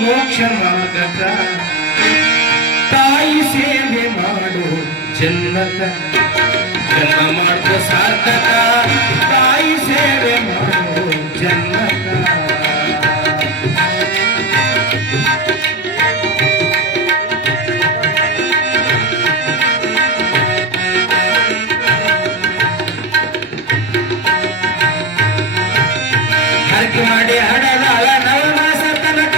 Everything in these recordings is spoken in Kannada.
ಮೋಕ್ಷ ಮಾರ್ಗಕ ತಾಯಿ ಸೇವೆ ಮಾಡು ಜನ್ಮಕ ಜನ್ಮ ಮಾಡ್ಕೋ ಸಾರ್ಥಕ ತಾಯಿ ಸೇವೆ ಮಾಡು ಜನ್ಮಕ ಹರಕೆ ಮಾಡಿ ಹಡದಾಳ ನವಮಾಸ ತನಕ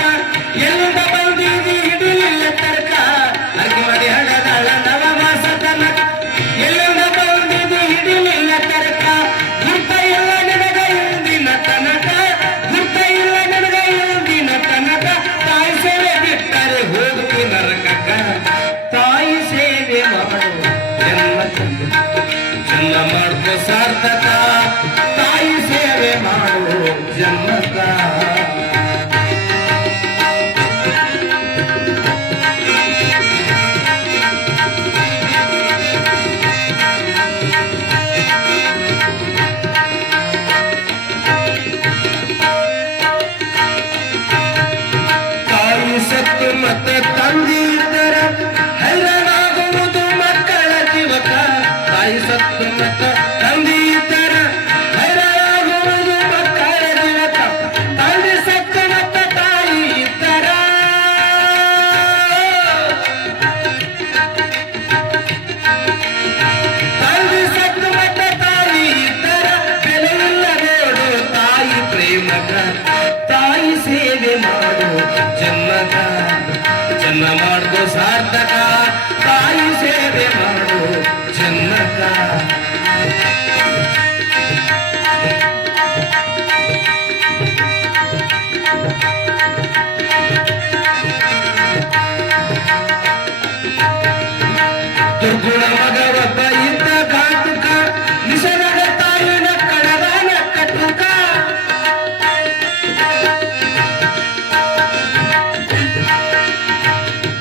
ಎಲ್ಲಿಂದ ಬಂದಿದಿ ಹಿಡಿಲಿಲ್ಲ ತರ್ಕ ಹರಕೆ ಮಾಡಿ ಹಡದಾಳ ನವಮಾಸ ತನಕ ಎಲ್ಲಿಂದ ಬಂದಿದಿ ಹಿಡಿಲಿಲ್ಲ ತರ್ಕ ಗುರ್ತ ಇಲ್ಲ ನನಗ ಇಂದಿನ ತನಕ ಗುರ್ತ ಇಲ್ಲ ನನಗ ಇಂದಿನ ತನಕ ತಾಯಿ ಸೇವೆ ಬಿಟ್ಟರೆ ಹೋಗ್ತಿ ನರಕಕ್ಕ ತಾಯಿ ಸೇವೆ ಮಾಡು ಜನ್ಮ ಜನ್ಮ ಮಾಡ್ಕೋ ಸಾರ್ಥಕ ತಾಯಿ ಸೇವೆ ಮಾಡು ಜನ್ಮಕ ತಾಯಿ ಸತ್ತು ಮತ್ತೆ ತಂದಿದ್ದರ ಹೈರಾಣಾಗುವುದು ಮಕ್ಕಳ ಜೀವಕ ತಾಯಿ ಸತ್ತು ಮತ್ತೆ ತಂದಿದ್ದರ ಹೈರಾಣಾಗುವುದು ಮಕ್ಕಳ ಜೀವಕ ತಂದೆ ಸತ್ತು ಮತ್ತೆ ತಾಯಿ ಇದ್ದರ ತಂದೆ ಸತ್ತು ಮತ್ತೆ ತಾಯಿ ಇದ್ದರ ಬೆಲೆಯಿಲ್ಲ ನೋಡು ತಾಯಿ ಪ್ರೇಮಕ ತಾಯಿ ಸೇವೆ ಮಾಡು ಜನ್ಮಕ ಜನ್ಮ ಮಾಡ್ಕೋ ಸಾರ್ಥಕ ತಾಯಿ ಸೇವೆ ಮಾಡು ಜನ್ಮಕ ದುರ್ಗುಣ ಮಗವಪ್ಪ ಇದ್ದ ಕಾಟುಕ ನಿಸರ್ಗ ತಾಯಿನ ಕಡದಾನ ಕಟುಕ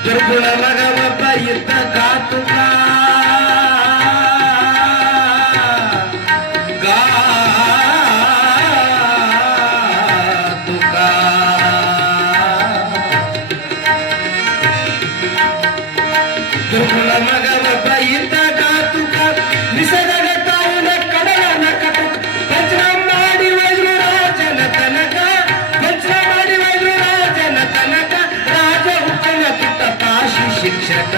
ದುರ್ಗುಣ ಮಗವಪ್ಪ ಇದ್ದ ಕಾಟುಕ ಗಾತುಕ ದುರ್ಗುಣ ಮಗವಪ್ಪ ಇದ್ದ ಕಾತುಕ ನಿಸರ್ಗ ತಾಯಿನ ಕಡಲನ ಕಟುಕ ವಜ್ರ ಮಾಡಿ ವಜ್ರು ರಾಜನ ತನಕ ವಜ್ರ ಮಾಡಿ ವಜ್ರು ರಾಜನ ತನಕ ರಾಜ ಹುಟ್ಟನ ಪುಟ್ಟ ಕಾಶಿ ಶಿಕ್ಷಕ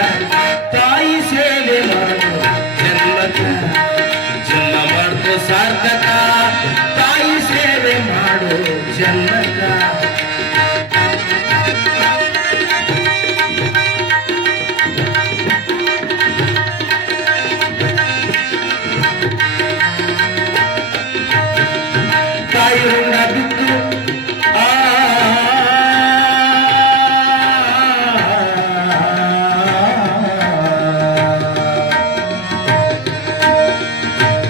ತಾಯಿ ಸೇವೆ ಮಾಡು ಜನ್ಮಕ ಜನ್ಮ ಮಾಡ್ಕೋ ಸಾರ್ಥಕ ತಾಯಿ ಸೇವೆ ಮಾಡು ಜನ್ಮಕ ತಾಯಿ ಋಣ ಬಿದ್ದು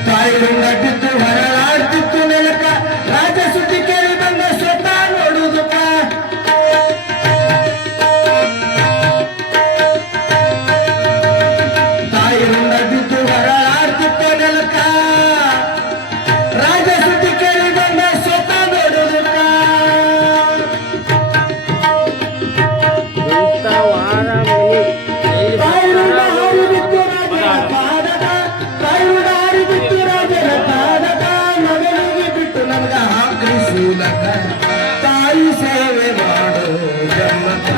ತಾಯಿ ಋಣ ಬಿದ್ದು ಹೊರಳಾಡ್ತಿತ್ತು ನೆಲಕ ರಾಜ ಸುದ್ದಿ ಕೇಳಿ ಬಂದ ಸ್ವತಃ ನೋಡುವುದಕ್ಕ ತಾಯಿ ಋಣ ಬಿದ್ದು ಹೊರಳಾಡ್ತಿತ್ತು ನೆಲಕ ರಾಜ ಸುದ್ದಿ ಕೇಳಿ ಬಂದ ಸ್ವತಃ ನೋಡುವುದಕ್ಕ ತಾಯಿ ಋಣ ಹಾರಿ ಬಿತ್ತು ರಾಜನ ಪಾದಕ ತಾಯಿ ಋಣ ಹಾರಿ ಬಿತ್ತು ರಾಜನ ಪಾದಕ ಮಗನಿಗೆ ಬಿಟ್ಟು ನಮಗ ಹಾಕ್ರಿ ಸೂಲಕ ತಾಯಿ ಸೇವೆ ಮಾಡು ಜನ್ಮಕ